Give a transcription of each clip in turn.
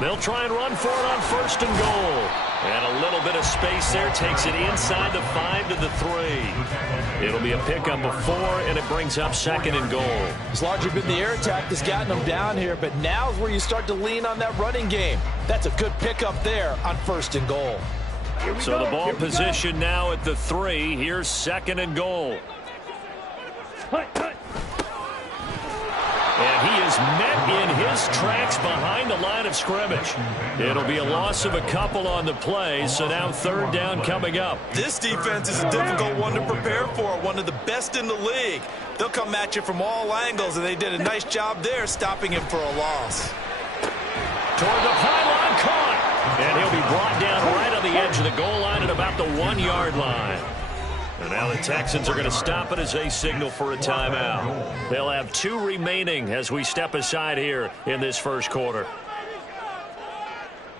They'll try and run for it on 1st and goal. And a little bit of space there takes it inside the 5 to the 3. It'll be a pickup of 4, and it brings up 2nd and goal. It's largely been the air attack that's gotten them down here, but now is where you start to lean on that running game. That's a good pickup there on 1st and goal. So the ball position now at the 3. Here's 2nd and goal. And he is met in his tracks behind the line of scrimmage. It'll be a loss of a couple on the play, so now 3rd down coming up. This defense is a difficult one to prepare for, one of the best in the league. They'll come at you from all angles, and they did a nice job there stopping him for a loss. Toward the pylon, caught. And he'll be brought down right on the edge of the goal line at about the 1-yard line. And now the Texans are going to stop it as they signal for a timeout. They'll have 2 remaining as we step aside here in this first quarter.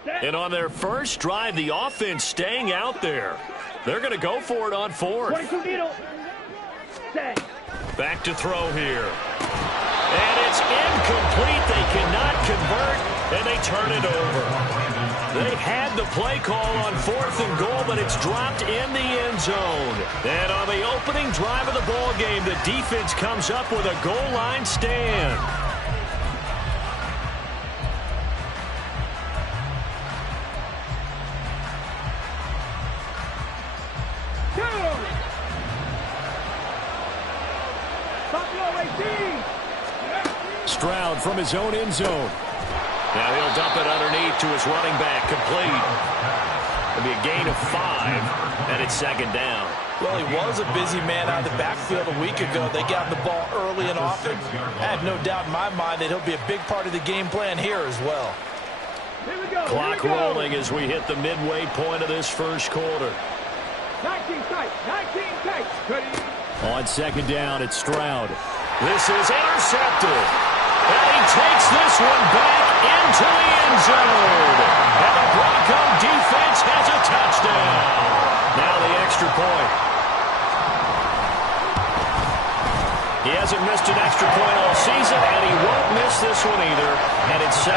And on their first drive, the offense staying out there. They're going to go for it on 4th. Back to throw here. And it's incomplete. They cannot convert, and they turn it over. They had the play call on 4th and goal, but it's dropped in the end zone. And on the opening drive of the ball game, the defense comes up with a goal line stand. Stroud from his own end zone. Now he'll dump it underneath to his running back, complete. It'll be a gain of 5, and it's 2nd down. Well, he was a busy man out of the backfield a week ago. They got the ball early and often. I have no doubt in my mind that he'll be a big part of the game plan here as well. Clock rolling as we hit the midway point of this first quarter. 19 tights. On 2nd down, it's Stroud. This is intercepted. And he takes this one back into the end zone. And the Bronco defense has a touchdown. Now the extra point. He hasn't missed an extra point all season, and he won't miss this one either. And it's 7-0.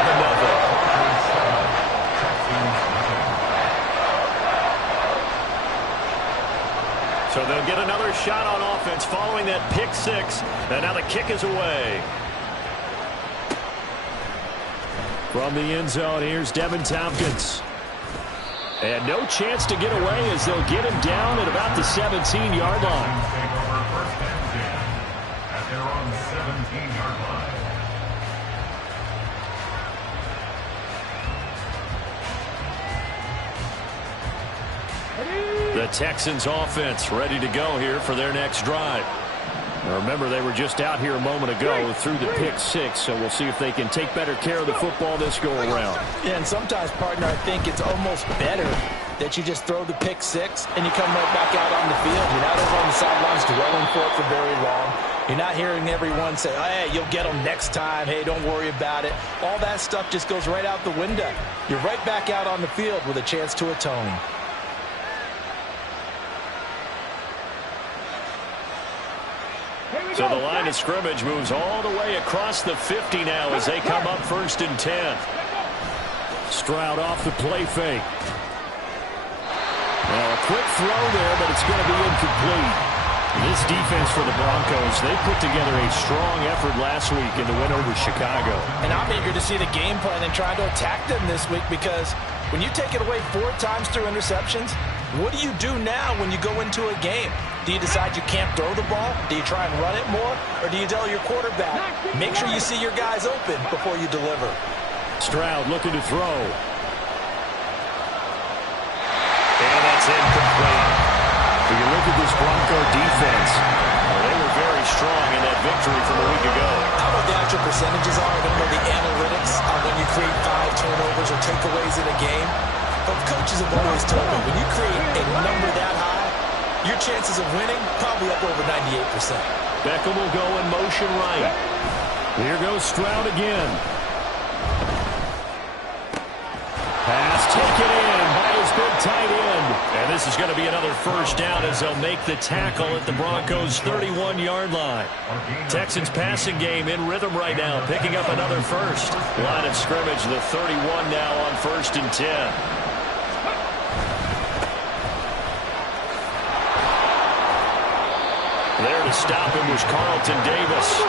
So they'll get another shot on offense following that pick 6. And now the kick is away. From the end zone, here's Devin Tompkins. And no chance to get away as they'll get him down at about the 17-yard line. At their own 17-yard line. The Texans offense ready to go here for their next drive. Now remember, they were just out here a moment ago through the pick 6, so we'll see if they can take better care of the football this go-around. Yeah, and sometimes, partner, I think it's almost better that you just throw the pick 6 and you come right back out on the field. You're not over on the sidelines dwelling for it for very long. You're not hearing everyone say, oh, hey, you'll get them next time. Hey, don't worry about it. All that stuff just goes right out the window. You're right back out on the field with a chance to atone. So the line of scrimmage moves all the way across the 50 now as they come up 1st and 10. Stroud off the play fake. Well, a quick throw there, but it's going to be incomplete. This defense for the Broncos, they put together a strong effort last week in the win over Chicago. And I'm eager to see the game plan and try to attack them this week, because when you take it away 4 times through interceptions, what do you do now when you go into a game? Do you decide you can't throw the ball? Do you try and run it more? Or do you tell your quarterback, make sure you see your guys open before you deliver? Stroud looking to throw. And that's incomplete. When you look at this Bronco defense, they were very strong in that victory from a week ago. I don't know what the actual percentages are. I don't know the analytics on when you create 5 turnovers or takeaways in a game. But coaches have always told me, when you create a number that high, your chances of winning probably up over 98%. Beckham will go in motion right. Here goes Stroud again. Pass taken in by his big tight end. And this is going to be another first down as they'll make the tackle at the Broncos' 31-yard line. Texans passing game in rhythm right now, picking up another first. Line of scrimmage, the 31 now on 1st and 10. There to stop him was Carlton Davis.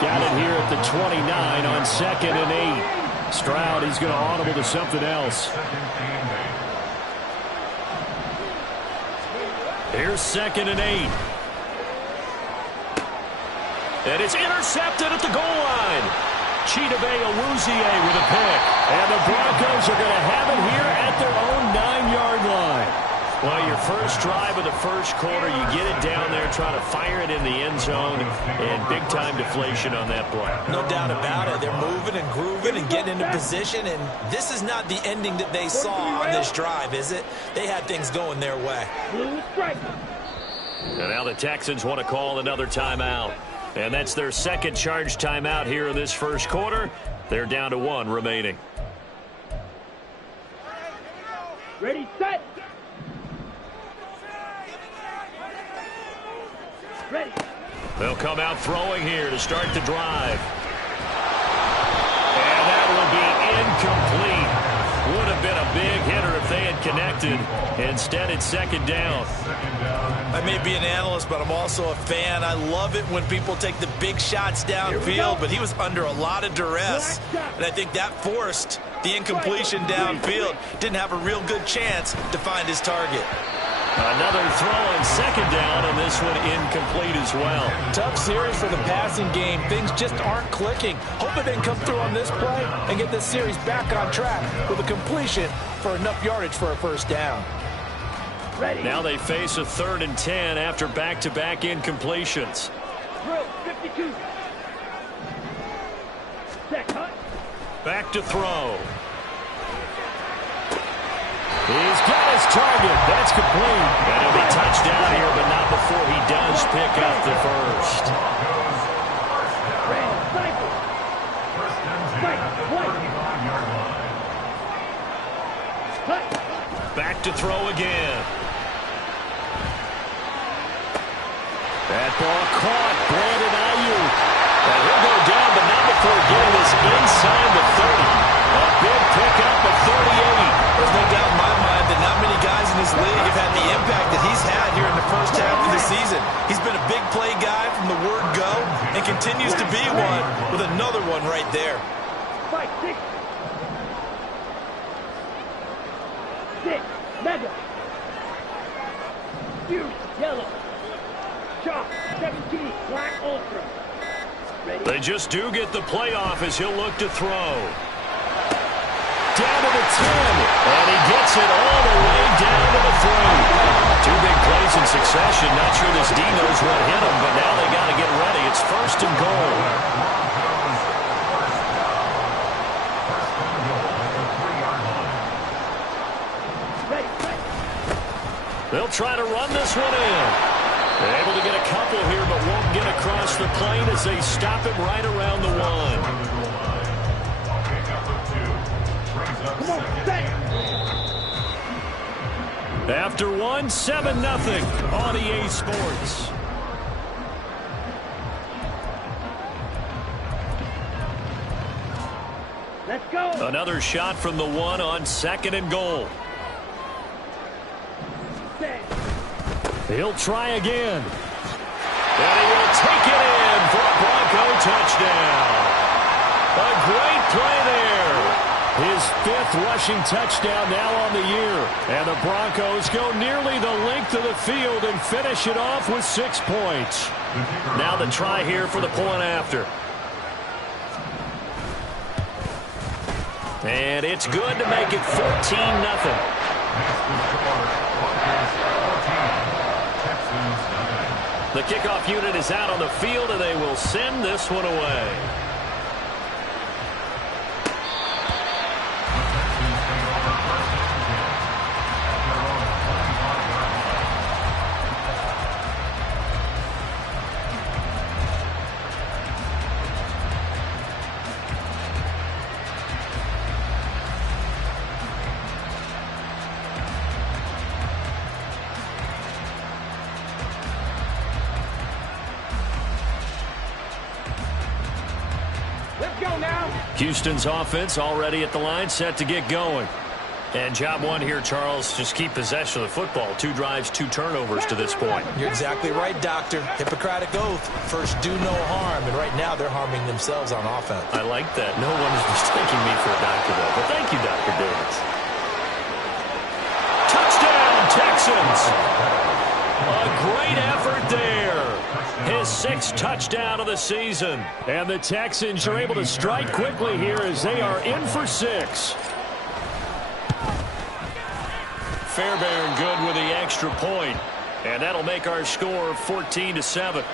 Got it here at the 29 on 2nd and 8. Stroud, he's going to audible to something else. Here's 2nd and 8. And it's intercepted at the goal line. Chidobe Awuzie with a pick. And the Broncos are going to have it here at their own 9-yard line. Well, your first drive of the first quarter, you get it down there, try to fire it in the end zone, and big-time deflation on that play. No doubt about it. They're moving and grooving and getting into position, and this is not the ending that they saw on this drive, is it? They had things going their way. And now the Texans want to call another timeout. And that's their second charge timeout here in this first quarter. They're down to 1 remaining. Ready, set. Ready. They'll come out throwing here to start the drive. And that will be incomplete. Would have been a big hitter if they had connected. Instead, it's 2nd down. I may be an analyst, but I'm also a fan. I love it when people take the big shots downfield, but he was under a lot of duress. And I think that forced the incompletion downfield. Didn't have a real good chance to find his target. Another throw on 2nd down, and this one incomplete as well. Tough series for the passing game. Things just aren't clicking. Hoping they can come through on this play and get this series back on track with a completion for enough yardage for a first down. Ready. Now they face a 3rd and 10 after back-to-back incompletions. Drill 52. Set, cut. Back to throw. He's got his target. That's complete. And he'll be touchdown here, but not before he does pick up the first. Back to throw again. That ball caught. Brandon Ayuk. And he'll go down, but not before getting this inside the 30. A big pickup at 38. There's no doubt in my mind that not many guys in this league have had the impact that he's had here in the first half of the season. He's been a big play guy from the word go and continues to be one with another one right there. 5, 6. 6, mega. Huge, yellow. Chalk, 17, black ultra. Ready. They just do get the playoff as he'll look to throw. Down to the 10, and he gets it all the way down to the 3. 2 big plays in succession. Not sure this D knows what hit him, but now they got to get ready. It's 1st and goal. They'll try to run this one in. They're able to get a couple here, but won't get across the plane as they stop him right around the 1. Come on, set. After 1, 7-0 on EA Sports. Let's go. Another shot from the 1 on 2nd and goal. Set. He'll try again. And he will take it in for a Bronco touchdown. A great play there. His 5th rushing touchdown now on the year. And the Broncos go nearly the length of the field and finish it off with 6 points. Now the try here for the point after. And it's good to make it 14-0. The kickoff unit is out on the field, and they will send this one away. Houston's offense already at the line, set to get going. And job one here, Charles, just keep possession of the football. 2 drives, 2 turnovers to this point. You're exactly right, Doctor. Hippocratic oath. First, do no harm. And right now, they're harming themselves on offense. I like that. No one is mistaking me for a doctor, though. But thank you, Dr. Davis. Touchdown, Texans! A great effort there. His 6th touchdown of the season. And the Texans are able to strike quickly here as they are in for 6. Fairbairn good with the extra point. And that'll make our score 14-7.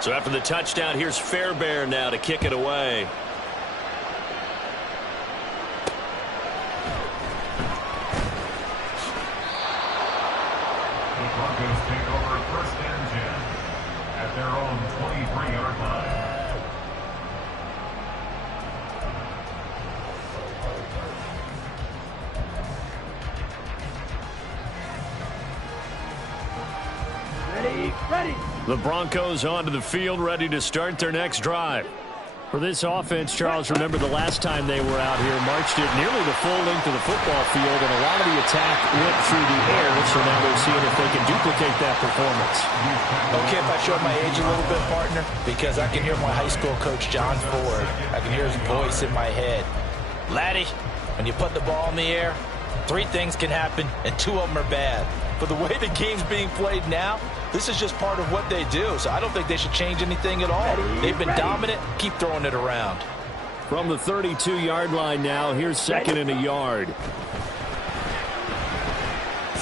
So after the touchdown, here's Fairbairn now to kick it away. The Broncos take over 1st and 10 at their own 23-yard line. Ready. The Broncos onto the field, ready to start their next drive. For this offense, Charles, remember the last time they were out here, marched it nearly the full length of the football field, and a lot of the attack went through the air, so now they're seeing if they can duplicate that performance. Okay, if I show my age a little bit, partner, because I can hear my high school coach, John Ford. I can hear his voice in my head. Laddie, when you put the ball in the air, 3 things can happen, and 2 of them are bad. But the way the game's being played now, this is just part of what they do. So I don't think they should change anything at all. They've been dominant. Keep throwing it around. From the 32-yard line now, here's 2nd and a yard.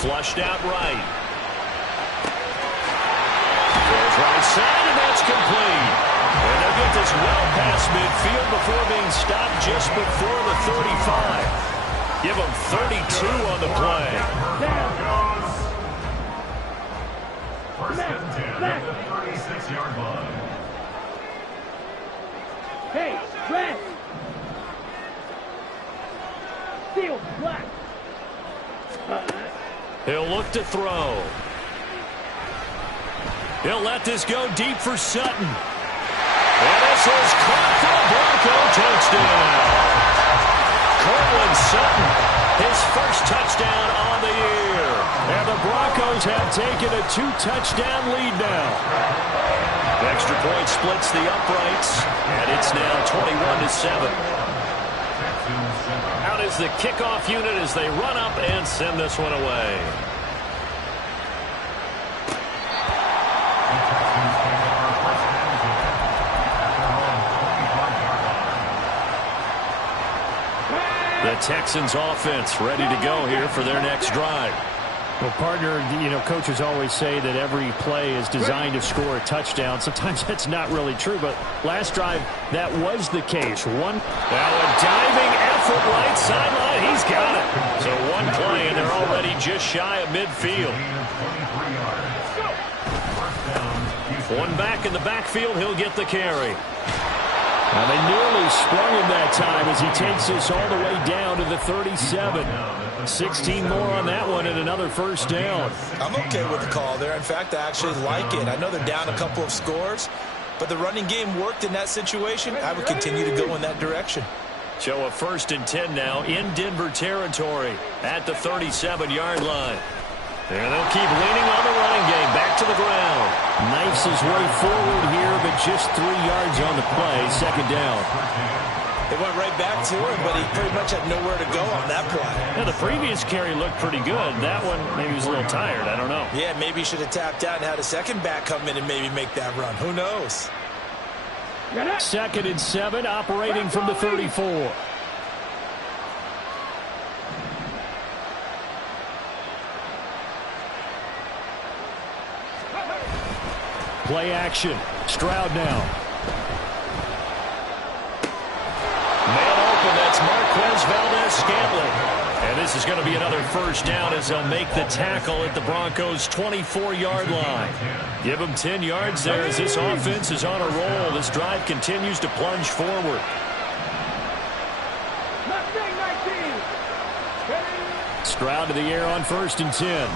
Flushed out right. Goes right side, and that's complete. And they'll get this well past midfield before being stopped just before the 35. Give them 32 on the play. First and 10 at the 36-yard line. Hey, red. Steel, black. He'll look to throw. He'll let this go deep for Sutton. And this is caught for a Bronco touchdown. Cortland Sutton, his first touchdown on the year. And the Broncos have taken a 2-touchdown lead now. Extra point splits the uprights, and it's now 21-7. Out is the kickoff unit as they run up and send this one away. The Texans offense ready to go here for their next drive. Well, partner, coaches always say that every play is designed to score a touchdown. Sometimes that's not really true, but last drive, that was the case. Now a diving effort right sideline. He's got it. So one play, and they're already just shy of midfield. One back in the backfield. He'll get the carry. Now they nearly sprung him that time as he takes this all the way down to the 37. 16 more on that one and another first down. I'm okay with the call there. In fact, I actually like it. I know they're down a couple of scores, but the running game worked in that situation. I would continue to go in that direction. So a 1st and 10 now in Denver territory at the 37-yard line. And they'll keep leaning on the running game. Back to the ground. Knifes his way forward here, but just 3 yards on the play. 2nd down. They went right back to him, but he pretty much had nowhere to go on that play. Yeah, the previous carry looked pretty good. That one, maybe he was a little tired. I don't know. Yeah, maybe he should have tapped out and had a second back come in and maybe make that run. Who knows? 2nd and 7, operating from the 34. Play action. Stroud now. Man open, that's Marquez Valdez-Scantling. And this is going to be another first down as they'll make the tackle at the Broncos' 24-yard line. Give them 10 yards there as this offense is on a roll. This drive continues to plunge forward. Stroud to the air on 1st and 10.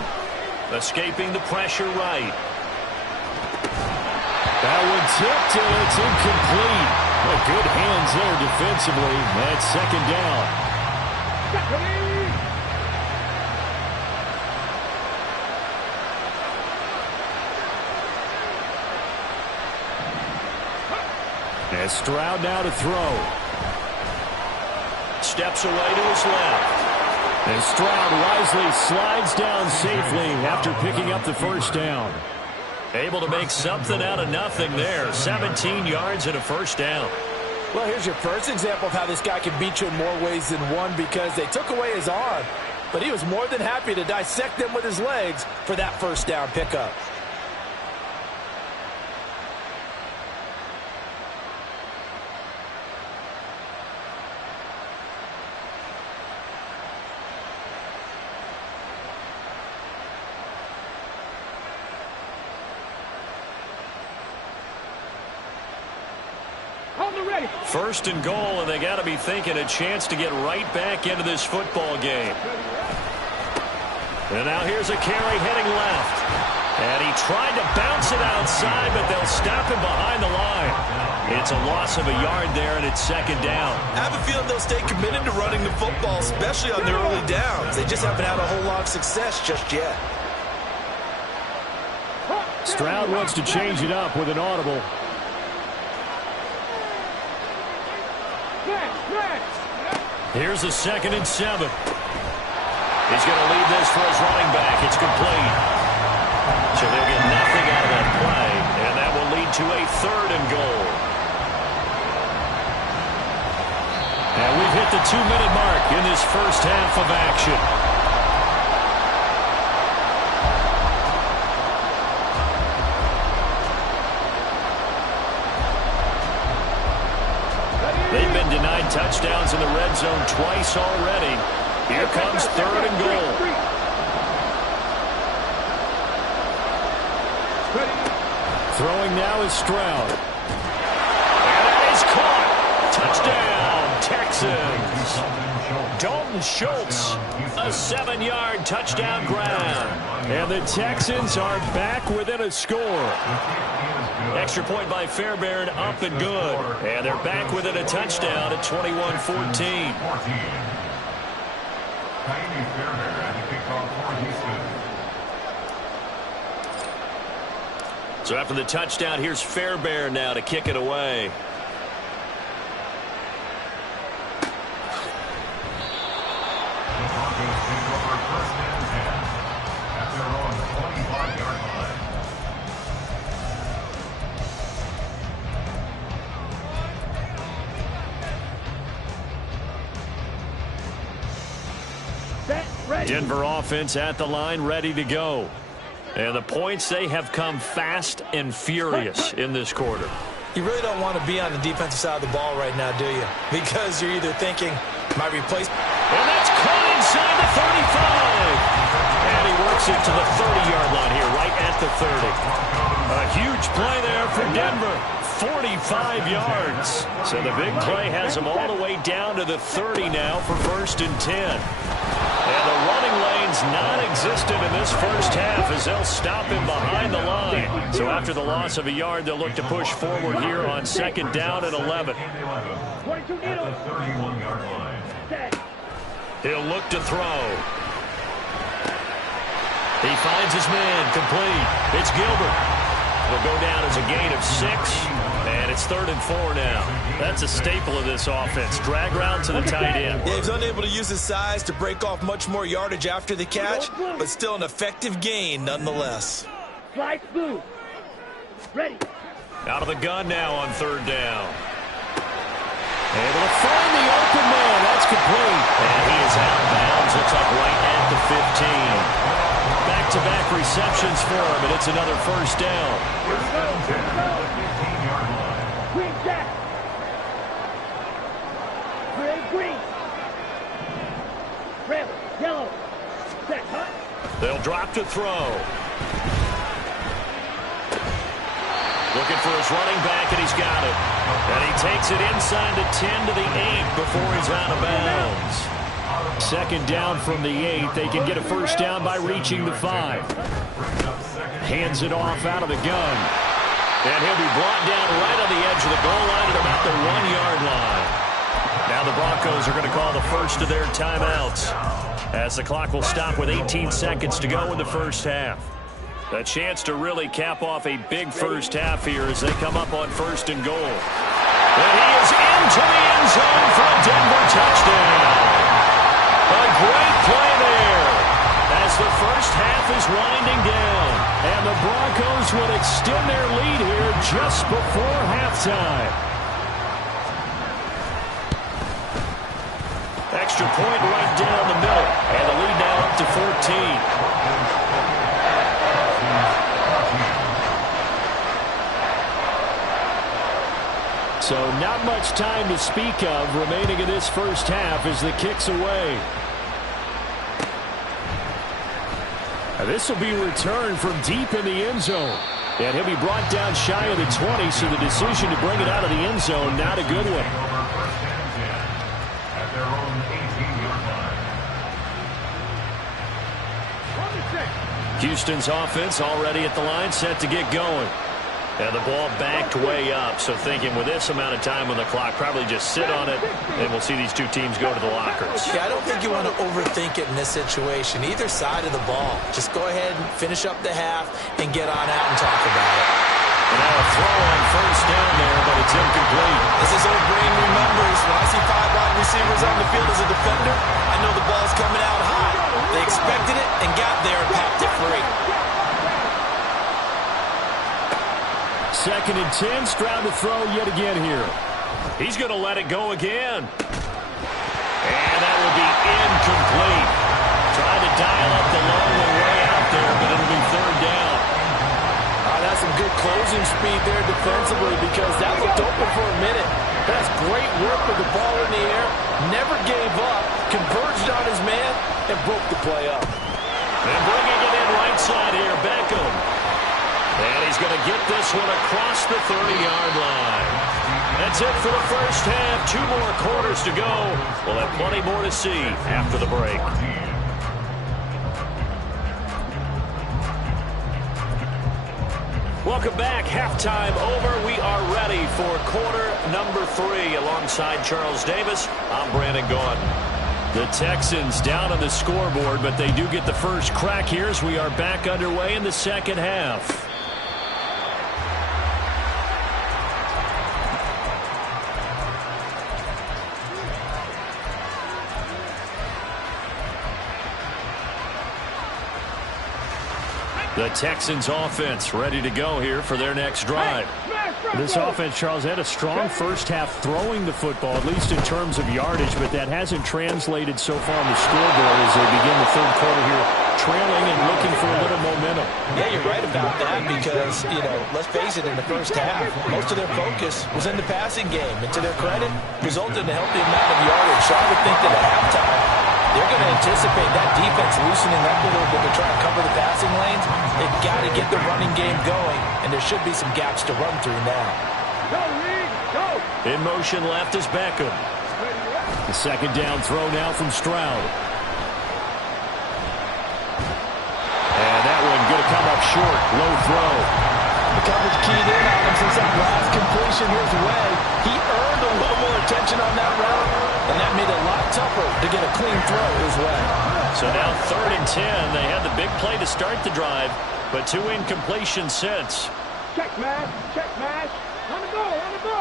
Escaping the pressure right. That one tipped, and it's incomplete. Well, good hands there defensively. That's second down. And Stroud now to throw. Steps away to his left. And Stroud wisely slides down safely after picking up the first down. Able to make something out of nothing there. 17 yards and a first down. Well, here's your first example of how this guy can beat you in more ways than one, because they took away his arm, but he was more than happy to dissect them with his legs for that first down pickup. First and goal, and they got to be thinking a chance to get right back into this football game. And now here's a carry heading left. And he tried to bounce it outside, but they'll stop him behind the line. It's a loss of a yard there, and it's second down. I have a feeling they'll stay committed to running the football, especially on their early downs. They just haven't had a whole lot of success just yet. Stroud wants to change it up with an audible. Here's a 2nd and 7. He's going to lead this for his running back. It's complete. So they'll get nothing out of that play, and that will lead to a 3rd and goal. And we've hit the 2-minute mark in this first half of action. They've been denied touchdowns in the red zone twice already. Here comes 3rd and goal. Throwing now is Stroud. And that is caught. Touchdown, Texans. Dalton Schultz, a 7-yard touchdown grab. And the Texans are back within a score. Extra point by Fairbairn, up and good. And they're back within a touchdown at 21-14. So after the touchdown, here's Fairbairn now to kick it away. Denver offense at the line, ready to go. And the points, they have come fast and furious in this quarter. You really don't want to be on the defensive side of the ball right now, do you? Because you're either thinking, my replacement. And that's caught inside the 35. And he works it to the 30-yard line here, right at the 30. A huge play there for Denver. 45 yards. So the big play has them all the way down to the 30 now for 1st and 10. And the running lane's non-existent in this first half as they'll stop him behind the line. So after the loss of a yard, they'll look to push forward here on 2nd down and 11. He'll look to throw. He finds his man, complete. It's Gilbert. It'll go down as a gain of 6, and it's 3rd and 4 now. That's a staple of this offense. Drag route to the tight end. Yeah, he's unable to use his size to break off much more yardage after the catch, but still an effective gain nonetheless. Slide smooth. Ready. Out of the gun now on 3rd down. Able to find the open man. That's complete. And he is out of bounds. Looks like right at the 15. Back-to-back receptions for him, and it's another first down. Green jack. Green. Red, yellow. Set, hot. They'll drop to throw. Looking for his running back, and he's got it. And he takes it inside the 10 to the 8 before he's out of bounds. 2nd down from the 8. They can get a first down by reaching the 5. Hands it off out of the gun. And he'll be brought down right on the edge of the goal line at about the 1-yard line. Now the Broncos are going to call the first of their timeouts, as the clock will stop with 18 seconds to go in the first half. A chance to really cap off a big first half here as they come up on 1st and goal. And he is into the end zone for a Denver touchdown. A great play there as the first half is winding down. And the Broncos will extend their lead here just before halftime. Extra point right down the middle. And the lead now up to 14. So not much time to speak of remaining in this first half as the kick's away. Now this will be returned from deep in the end zone. And he'll be brought down shy of the 20, so the decision to bring it out of the end zone, not a good one. At their own 18-yard line. Houston's offense already at the line, set to get going. And the ball backed way up, so thinking with this amount of time on the clock, probably just sit on it, and we'll see these two teams go to the lockers. Yeah, I don't think you want to overthink it in this situation. Either side of the ball. Just go ahead and finish up the half and get on out and talk about it. And now a throw on first down there, but it's incomplete. As his old brain remembers, when I see 5 wide receivers on the field as a defender, I know the ball's coming out high. They expected it and got there and packed it free. 2nd and 10, Stroud to throw yet again here. He's going to let it go again. And that will be incomplete. Trying to dial up the long way out there, but it'll be 3rd down. That's some good closing speed there defensively, because that looked open for a minute. That's great work with the ball in the air. Never gave up, converged on his man, and broke the play up. And bringing it in right side here, Beckham. And he's going to get this one across the 30-yard line. That's it for the first half. 2 more quarters to go. We'll have plenty more to see after the break. Welcome back. Halftime over. We are ready for quarter number 3. Alongside Charles Davis, I'm Brandon Gaudin. The Texans down on the scoreboard, but they do get the first crack here as we are back underway in the second half. The Texans offense ready to go here for their next drive. This offense, Charles, had a strong first half throwing the football, at least in terms of yardage, but that hasn't translated so far on the scoreboard as they begin the 3rd quarter here, trailing and looking for a little momentum. Yeah, you're right about that because, let's face it, in the first half, most of their focus was in the passing game. And to their credit, resulted in a healthy amount of yardage. So I would think that at halftime, they're going to anticipate that defense loosening up a little bit to try and cover the passing lanes. They've got to get the running game going, and there should be some gaps to run through now. Go, Reed, go! In motion left is Beckham. The 2nd down throw now from Stroud. And that one going to come up short. Low throw. The coverage keyed in on him since that last completion his way. He earned a little more attention on that route, and that made it a lot tougher to get a clean throw his way. So now 3rd and 10. They had the big play to start the drive, but 2 incompletions since. Check mash, on the go, on the go!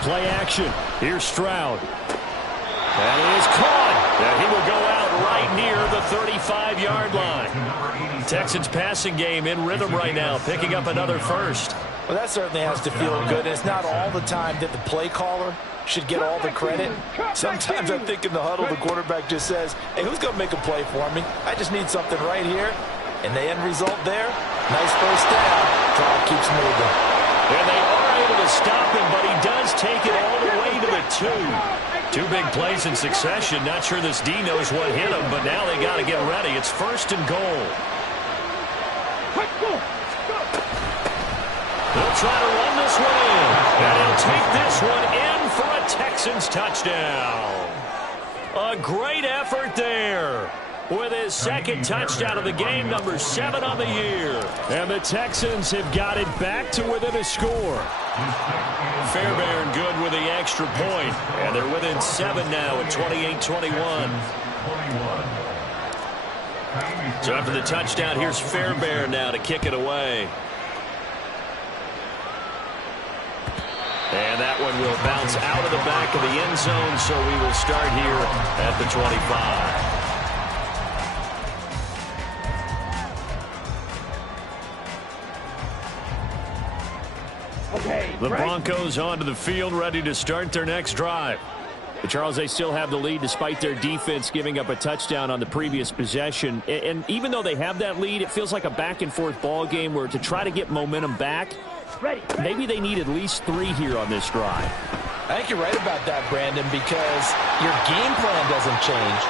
Play action. Here's Stroud. That is caught. And he will go out right near the 35-yard line. Texans passing game in rhythm right now, picking up another first. Well, that certainly has to feel good. It's not all the time that the play caller should get all the credit. Sometimes I think in the huddle, the quarterback just says, hey, who's going to make a play for me? I just need something right here. And the end result there, nice first down. Drive keeps moving. And they are able to stop him, but he does take it all the way to the 2. 2 big plays in succession. Not sure this D knows what hit him, but now they got to get ready. It's 1st and goal. They'll try to run this one in. And he'll take this one in for a Texans touchdown. A great effort there. with his second touchdown of the game, number 7 on the year. And the Texans have got it back to within a score. Fairbairn good with the extra point, and they're within 7 now at 28-21. So after the touchdown, here's Fairbairn now to kick it away. And that one will bounce out of the back of the end zone, so we will start here at the 25. The Broncos onto the field, ready to start their next drive. But Charles, they still have the lead despite their defense giving up a touchdown on the previous possession. And even though they have that lead, it feels like a back-and-forth ball game where to try to get momentum back, maybe they need at least 3 here on this drive. I think you're right about that, Brandon, because your game plan doesn't change.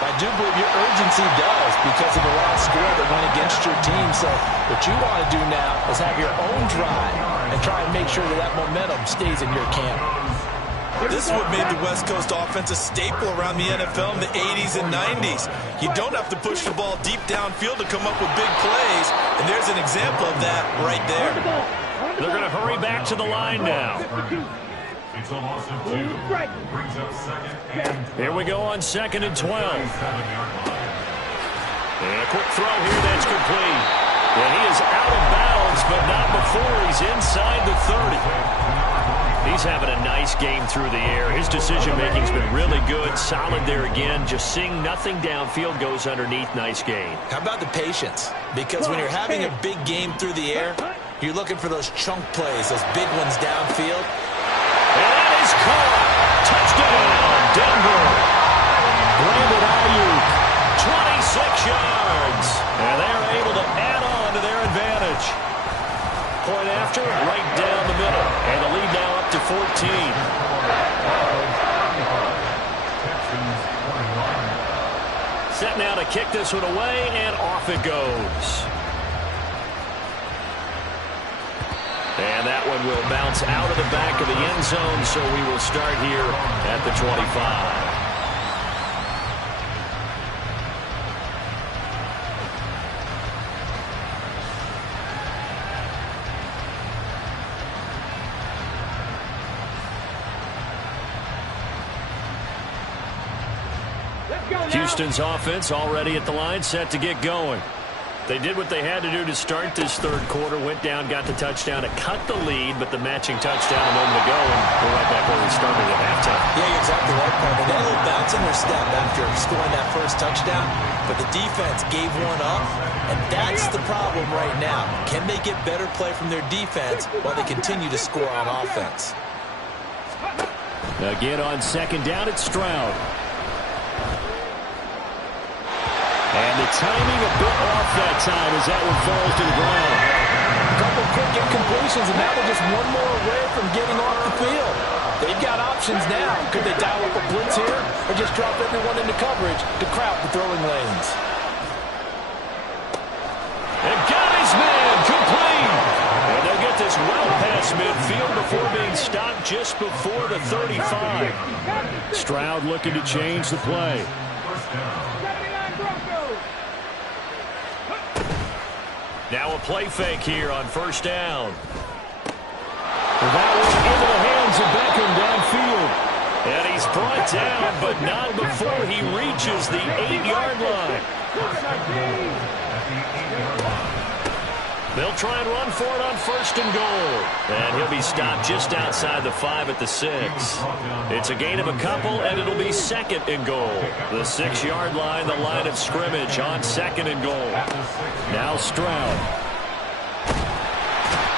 I do believe your urgency does because of the last score that went against your team. So what you want to do now is have your own drive and try and make sure that that momentum stays in your camp. This is what made the West Coast offense a staple around the NFL in the 80s and 90s. You don't have to push the ball deep downfield to come up with big plays, and there's an example of that right there. They're going to hurry back to the line now. It's a loss of 2. Brings up 2nd and 12. Here we go on 2nd and 12. And a quick throw here that's complete. And he is out of bounds, but not before he's inside the 30. He's having a nice game through the air. His decision-making's been really good. Solid there again. Just seeing nothing downfield goes underneath. Nice gain. How about the patience? Because when you're having a big game through the air, you're looking for those chunk plays, those big ones downfield. And that is caught. Touchdown, Denver. Brandon Ayuk, 26 yards. And they're able to add on to their advantage. Point after, right down the middle. And the lead now up to 14. Set now to kick this one away, and off it goes. And that one will bounce out of the back of the end zone, so we will start here at the 25. Houston's offense already at the line, set to get going. They did what they had to do to start this third quarter, went down, got the touchdown to cut the lead, but the matching touchdown a moment ago, and we're right back where we started at halftime. Yeah, you're exactly right, Paul. They had a little bounce in their step after scoring that first touchdown, but the defense gave one up, and that's the problem right now. Can they get better play from their defense while they continue to score on offense? Again on 2nd down, it's Stroud. And the timing a bit off that time as that one falls to the ground. A couple quick incompletions, and now they're just one more away from getting off the field. They've got options now. Could they dial up a blitz here or just drop everyone into coverage to crowd the throwing lanes? And got his man complete. And they'll get this well past midfield before being stopped just before the 35. Stroud looking to change the play. Now a play fake here on 1st down. That one into the hands of Beckham downfield. And he's brought down, but not before he reaches the 8-yard line. They'll try and run for it on 1st and goal. And he'll be stopped just outside the 5 at the 6. It's a gain of a couple, and it'll be 2nd and goal. The 6-yard line, the line of scrimmage on 2nd and goal. Now Stroud.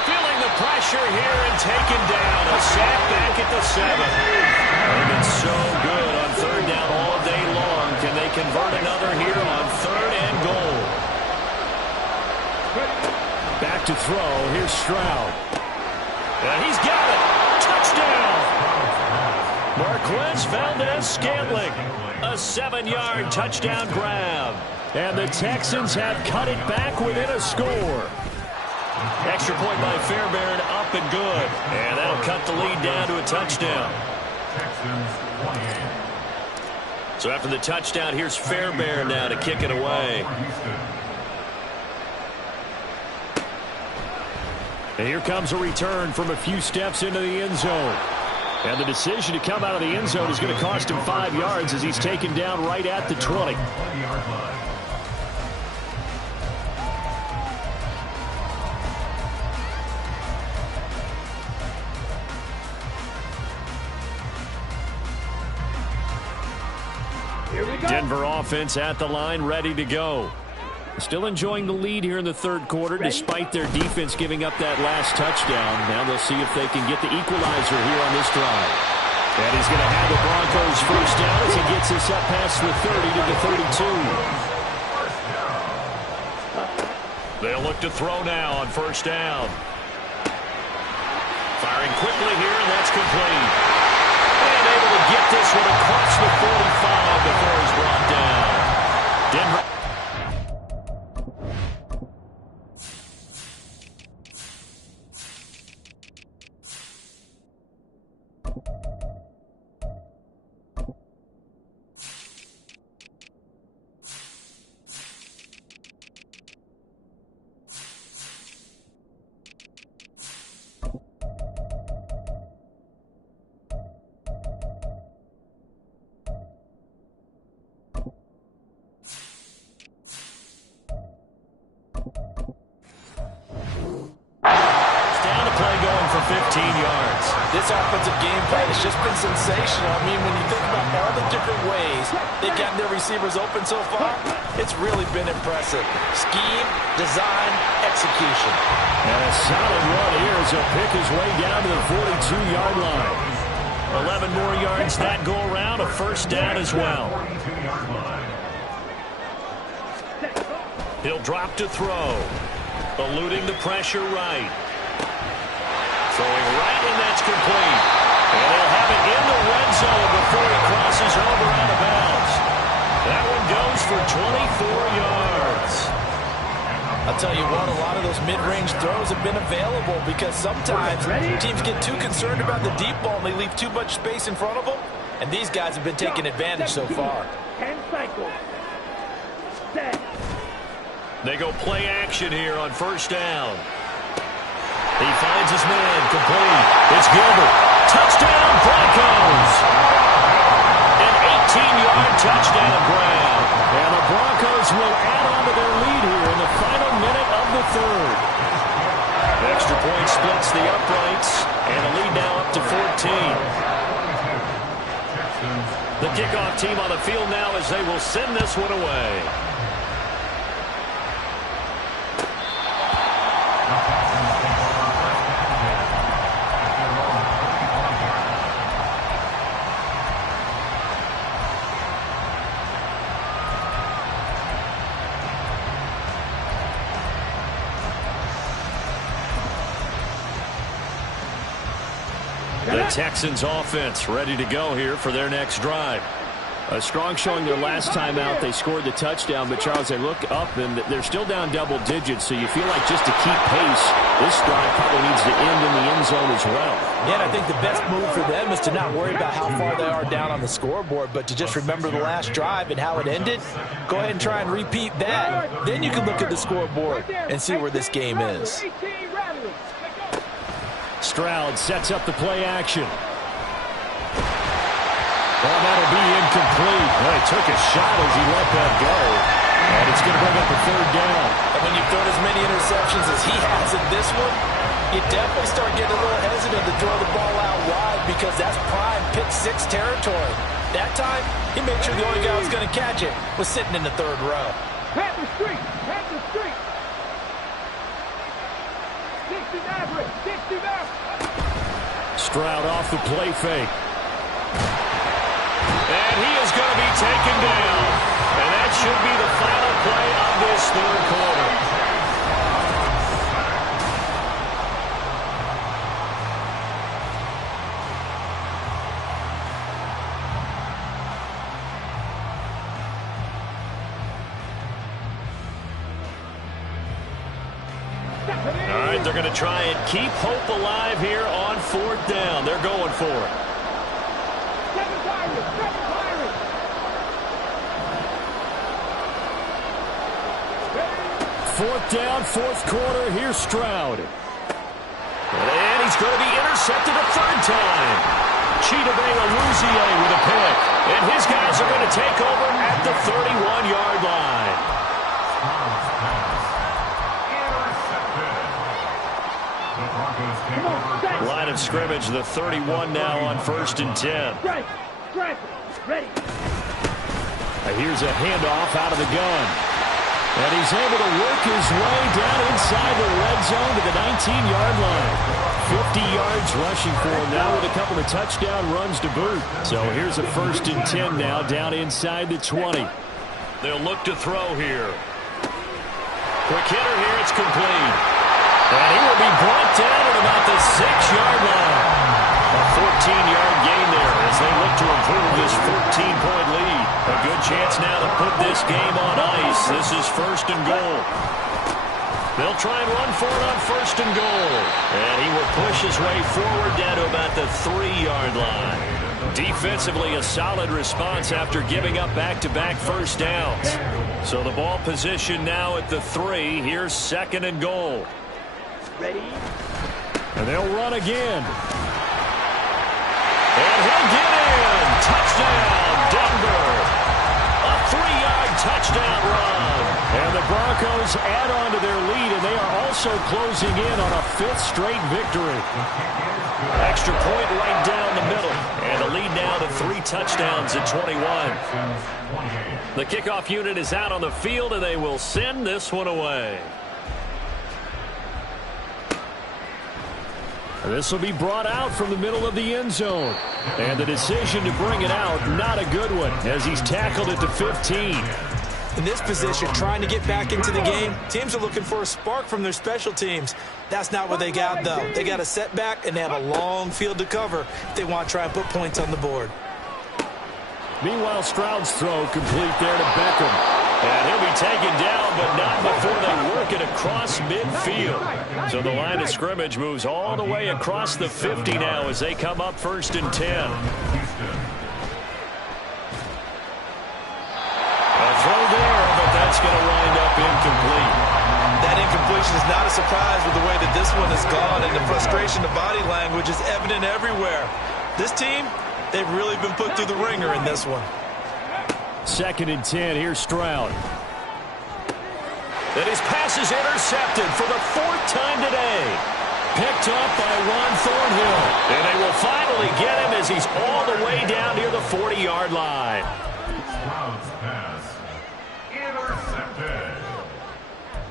Feeling the pressure here and taken down. A sack back at the 7. They've been so good on 3rd down all day long. Can they convert another here on 3rd and goal? Back to throw. Here's Stroud. And he's got it. Touchdown. Marquez Valdez-Scantling. A 7-yard touchdown grab. And the Texans have cut it back within a score. Extra point by Fairbairn, up and good. And that'll cut the lead down to a touchdown. So after the touchdown, here's Fairbairn now to kick it away. And here comes a return from a few steps into the end zone. And the decision to come out of the end zone is going to cost him 5 yards as he's taken down right at the 20. Denver offense at the line, ready to go. Still enjoying the lead here in the third quarter, despite their defense giving up that last touchdown. Now they'll see if they can get the equalizer here on this drive. And he's going to have the Broncos first down as he gets this up past the 30 to the 32. They'll look to throw now on first down. Firing quickly here, and that's complete. And able to get this one across the 45 before he's brought down. Denver. This offensive game plan has just been sensational. I mean, when you think about all the different ways they've gotten their receivers open so far, it's really been impressive. Scheme, design, execution. And a solid run here as he'll pick his way down to the 42-yard line. 11 more yards that go around, a first down as well. He'll drop to throw. Eluding the pressure right. Throwing right, and that's complete. And they'll have it in the red zone before he crosses over out of bounds. That one goes for 24 yards. I'll tell you what, a lot of those mid-range throws have been available because sometimes teams get too concerned about the deep ball and they leave too much space in front of them. And these guys have been taking advantage so far. 10 cycles. Set. They go play action here on first down. He finds his man, complete. It's Gilbert. Touchdown, Broncos. An 18-yard touchdown grab. And the Broncos will add on to their lead here in the final minute of the third. Extra point splits the uprights, and the lead now up to 14. The kickoff team on the field now as they will send this one away. The Texans offense ready to go here for their next drive. A strong showing their last time out. They scored the touchdown, but Charles, they look up and they're still down double digits, so you feel like just to keep pace, this drive probably needs to end in the end zone as well. Yeah, and I think the best move for them is to not worry about how far they are down on the scoreboard, but to just remember the last drive and how it ended. Go ahead and try and repeat that. Then you can look at the scoreboard and see where this game is. Stroud sets up the play action. Well, that'll be incomplete. Well, he took a shot as he let that go. And it's going to bring up a third down. And when you've thrown as many interceptions as he has in this one, you definitely start getting a little hesitant to throw the ball out wide because that's prime pick six territory. That time, he made sure the only guy who was going to catch it was sitting in the third row. Pat the street! Pat the street! 60 average! 60 average! Stroud off the play fake. And he is going to be taken down. And that should be the final play of this third quarter. All right, they're going to try and keep hope alive here on fourth down. They're going for it. 4th down, 4th quarter. Here's Stroud. And he's going to be intercepted a 3rd time. Chidobe-Awuzie with a pick. And his guys are going to take over at the 31-yard line. Line of scrimmage, the 31 now on 1st and 10. Ready. Here's a handoff out of the gun. And he's able to work his way down inside the red zone to the 19-yard line. 50 yards rushing for him now with a couple of touchdown runs to boot. So here's a 1st and 10 now down inside the 20. They'll look to throw here. Quick hitter here, it's complete. And he will be brought down at about the 6-yard line. A 14-yard gain there as they look to improve this 14-point lead. A good chance now to put this game on ice. This is 1st and goal. They'll try and run for it on 1st and goal. And he will push his way forward down to about the 3-yard line. Defensively, a solid response after giving up back-to-back 1st downs. So the ball position now at the 3. Here's 2nd and goal. Ready. And they'll run again. And he'll get in. Touchdown, Denver. A 3-yard touchdown run. And the Broncos add on to their lead, and they are also closing in on a 5th straight victory. Extra point right down the middle. And the lead now to 3 touchdowns at 21. The kickoff unit is out on the field, and they will send this one away. This will be brought out from the middle of the end zone. And the decision to bring it out, not a good one, as he's tackled at the 15. In this position, trying to get back into the game, teams are looking for a spark from their special teams. That's not what they got, though. They got a setback, and they have a long field to cover if they want to try and put points on the board. Meanwhile, Stroud's throw complete there to Beckham. And he'll be taken down, but not before they work it across midfield. So the line of scrimmage moves all the way across the 50 now as they come up 1st and 10. A throw there, but that's going to wind up incomplete. That incompletion is not a surprise with the way that this one has gone, and the frustration of body language is evident everywhere. This team, they've really been put through the ringer in this one. 2nd and 10, here's Stroud. And his pass is intercepted for the 4th time today. Picked up by Ron Thornhill. And they will finally get him as he's all the way down near the 40-yard line. Stroud's pass intercepted.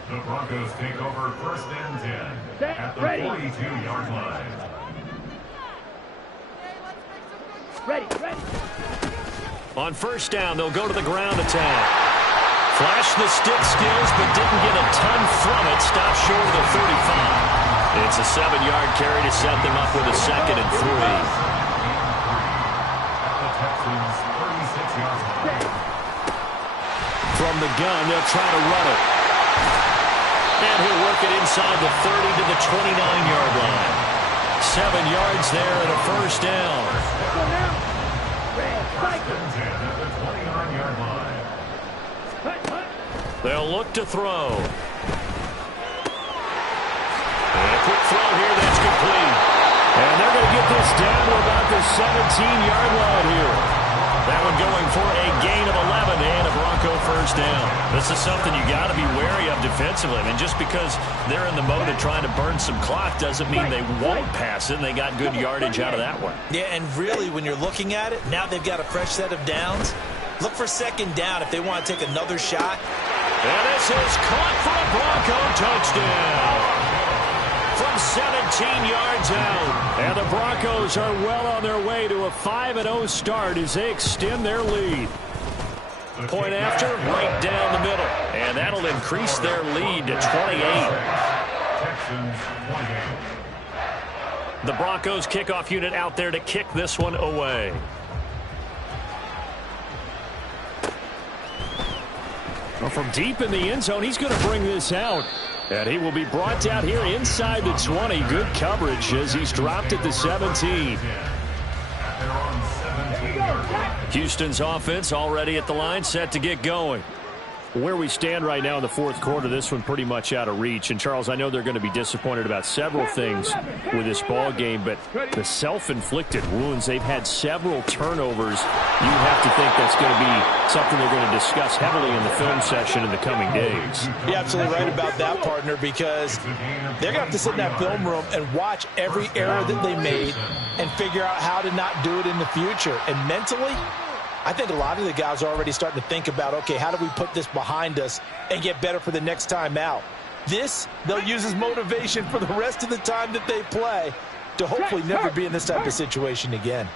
The Broncos take over 1st and 10 at the 42-yard line. Ready. On 1st down, they'll go to the ground attack. Flash the stick skills, but didn't get a ton from it. Stopped short of the 35. It's a 7-yard carry to set them up with a 2nd and 3. From the gun, they'll try to run it. And he'll work it inside the 30 to the 29-yard line. 7 yards there at a 1st down. They'll look to throw. And a quick throw here that's complete. And they're going to get this down to about the 17-yard line here. That one going for a gain of 11 and a Bronco 1st down. This is something you got to be wary of defensively. I mean, just because they're in the mode of trying to burn some clock doesn't mean they won't pass it, and they got good yardage out of that one. Yeah, and really, when you're looking at it, now they've got a fresh set of downs. Look for 2nd down if they want to take another shot. And this is caught for a Bronco touchdown. From 17 yards out. And the Broncos are well on their way to a 5-0 start as they extend their lead. Point after, right down the middle. And that'll increase their lead to 28. The Broncos kickoff unit out there to kick this one away. Well, from deep in the end zone, he's going to bring this out. And he will be brought down here inside the 20. Good coverage as he's dropped at the 17. Houston's offense already at the line, set to get going. Where we stand right now in the fourth quarter, this one pretty much out of reach. And, Charles, I know they're going to be disappointed about several things with this ball game, but the self-inflicted wounds, they've had several turnovers. You have to think that's going to be something they're going to discuss heavily in the film session in the coming days. You're absolutely right about that, partner, because they're going to have to sit in that film room and watch every error that they made and figure out how to not do it in the future. And mentally, I think a lot of the guys are already starting to think about, okay, how do we put this behind us and get better for the next time out? This, they'll use as motivation for the rest of the time that they play to hopefully never be in this type of situation again.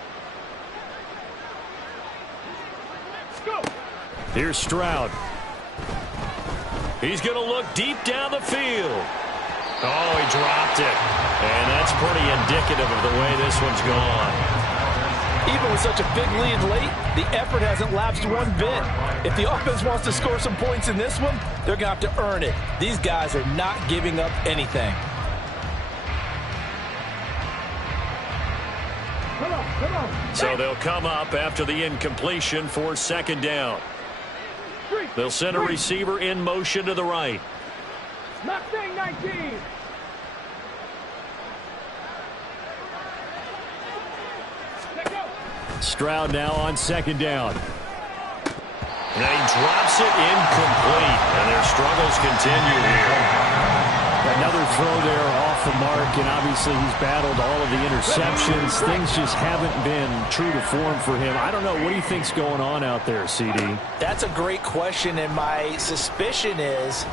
Here's Stroud. He's going to look deep down the field. Oh, he dropped it. And that's pretty indicative of the way this one's gone. Even with such a big lead late, the effort hasn't lapsed one bit. If the offense wants to score some points in this one, they're going to have to earn it. These guys are not giving up anything. Come on. So they'll come up after the incompletion for second down. They'll send a receiver in motion to the right. Mustang 19. Stroud now on second down. And he drops it incomplete. And their struggles continue here. Another throw there off the mark, and obviously he's battled all of the interceptions. Things just haven't been true to form for him. I don't know. What do you think's going on out there, CD? That's a great question, and my suspicion is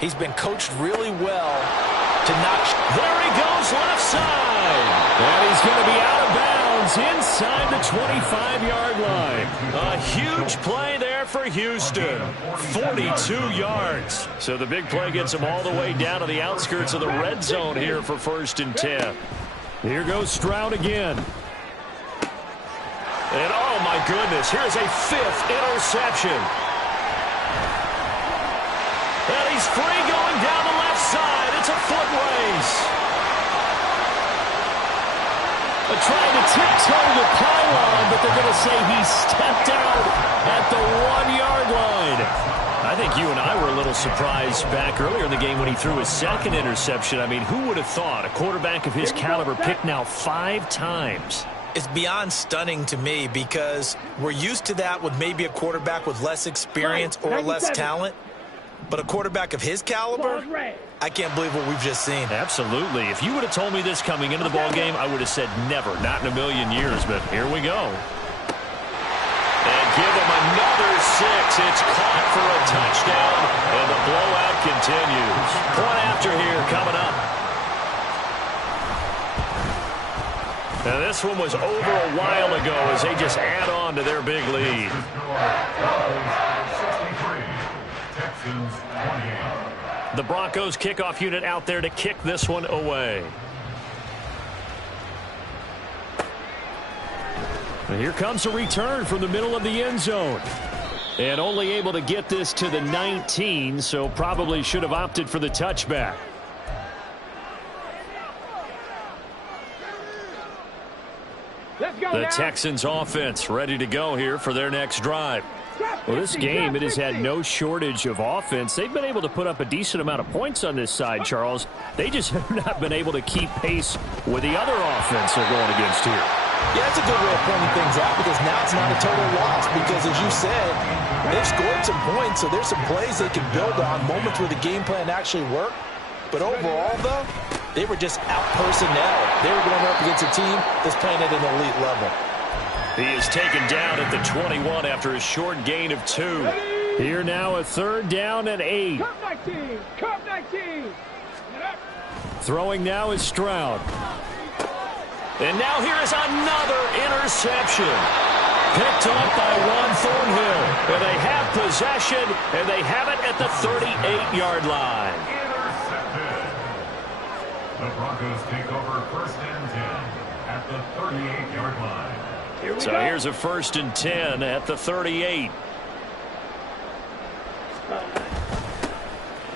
he's been coached really well to not... There he goes left side. And he's going to be out of bounds inside the 25-yard line. A huge play there for Houston. 42 yards. So the big play gets him all the way down to the outskirts of the red zone here for 1st and 10. Here goes Stroud again. And oh my goodness, here's a 5th interception. And he's free going down the left side. It's a foot race. Trying to tiptoe the pylon, but they're going to say he stepped out at the 1-yard line. I think you and I were a little surprised back earlier in the game when he threw his 2nd interception. I mean, who would have thought a quarterback of his caliber picked now 5 times? It's beyond stunning to me because we're used to that with maybe a quarterback with less experience or less talent. But a quarterback of his caliber, I can't believe what we've just seen. Absolutely. If you would have told me this coming into the ball game, I would have said never, not in a million years. But here we go. And give him another 6. It's caught for a touchdown, and the blowout continues. Point after here coming up. Now this one was over a while ago as they just add on to their big lead. The Broncos kickoff unit out there to kick this one away. And here comes a return from the middle of the end zone. And only able to get this to the 19, so probably should have opted for the touchback. The Texans offense ready to go here for their next drive. Well, this game, it has had no shortage of offense. They've been able to put up a decent amount of points on this side, Charles. They just have not been able to keep pace with the other offense they're going against here. Yeah, that's a good way of pointing things out because now it's not a total loss because, as you said, they've scored some points, so there's some plays they can build on, moments where the game plan actually worked. But overall, though, they were just out-personnel. They were going up against a team that's playing at an elite level. He is taken down at the 21 after a short gain of 2. Here now a 3rd down and 8. Cup 19. Cup 19. Throwing now is Stroud. And now here is another interception. Picked up by Juan Thornhill. And they have possession, and they have it at the 38-yard line. Intercepted. The Broncos take over 1st and 10 at the 38-yard line. So here's a 1st and 10 at the 38.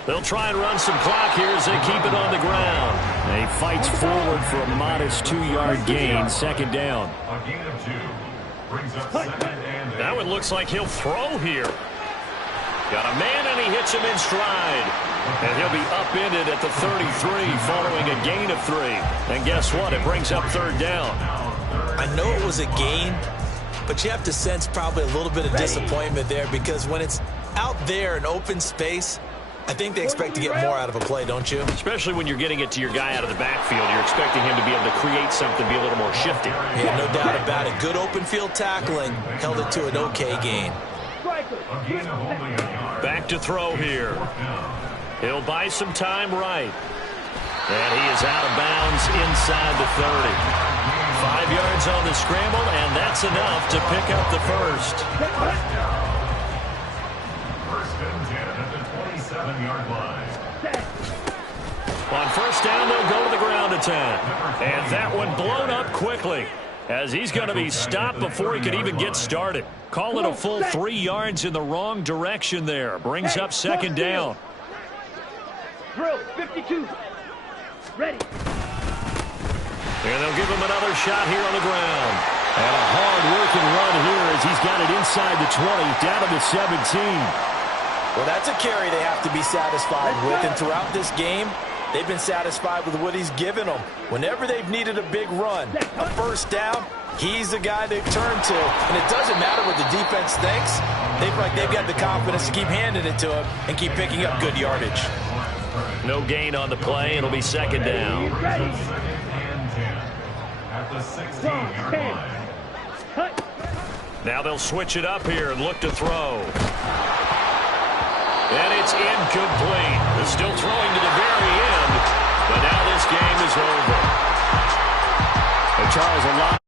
They'll try and run some clock here as they keep it on the ground. And he fights forward for a modest 2-yard gain, 2nd down. A gain of 2 brings up 2nd and 8. That one looks like he'll throw here. Got a man, and he hits him in stride. And he'll be upended at the 33 following a gain of 3. And guess what? It brings up third down. I know it was a gain, but you have to sense probably a little bit of disappointment there, because when it's out there in open space, I think they expect to get more out of a play, don't you? Especially when you're getting it to your guy out of the backfield. You're expecting him to be able to create something, be a little more shifty. Yeah, no doubt about it. Good open field tackling held it to an okay gain. Back to throw here. He'll buy some time right. And he is out of bounds inside the 30. 5 yards on the scramble, and that's enough to pick up the first. First and 10 at the 27-yard line. On first down, they'll go to the ground attack. And that one blown up quickly, as he's going to be stopped before he can even get started. Call it a full 3 yards in the wrong direction there. Brings up second down. Drill, 52. Ready. And they'll give him another shot here on the ground. And a hard-working run here as he's got it inside the 20, down to the 17. Well, that's a carry they have to be satisfied with. And throughout this game, they've been satisfied with what he's given them. Whenever they've needed a big run, a first down, he's the guy they turn to. And it doesn't matter what the defense thinks. They've got the confidence to keep handing it to him and keep picking up good yardage. No gain on the play. It'll be second down. At the 16-yard line. Now they'll switch it up here and look to throw. And it's incomplete. They're still throwing to the very end, but now this game is over. And Charles, a lot